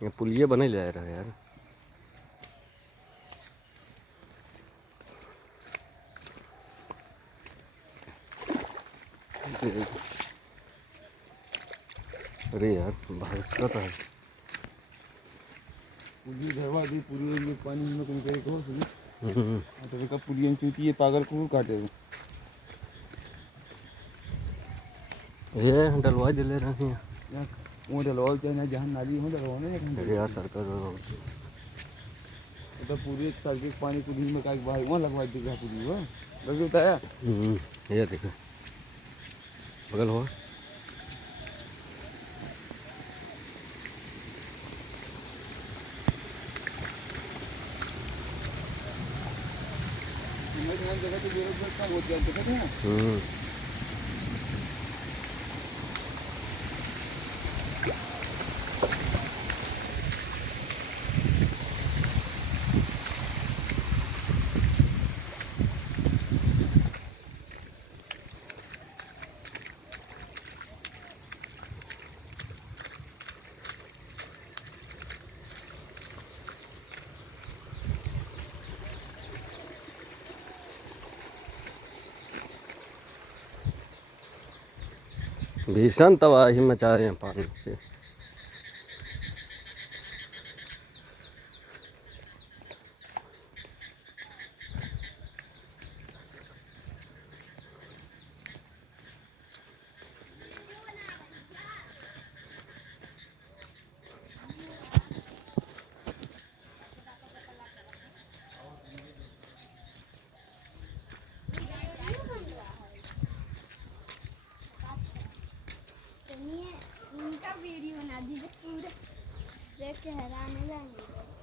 ये पुलिये बने जा रहा है यार। अरे यार भाषा तो है पुलिये धरवा दी पुलिये पानी में कहीं कहीं को सुनी तो का पुलिये चूती ये पागल को काटे ये डलवा दिले रहे हैं या वो डलवा चाहे जहाँ नाली हो डलवाने अरे यार सरकार तो पूरी एक साल के पानी पुलिये में का भाई वहाँ लगवा देगा पुलिये वो लग होता है ये देखो बगल हो जगह तो बेरोजगार का हो जाए देखते हैं भीषण तबाही मचा रहे हैं पानी से। इनका वीडियो बना दीजिए पूरे देख के हैरान हो जाएंगे।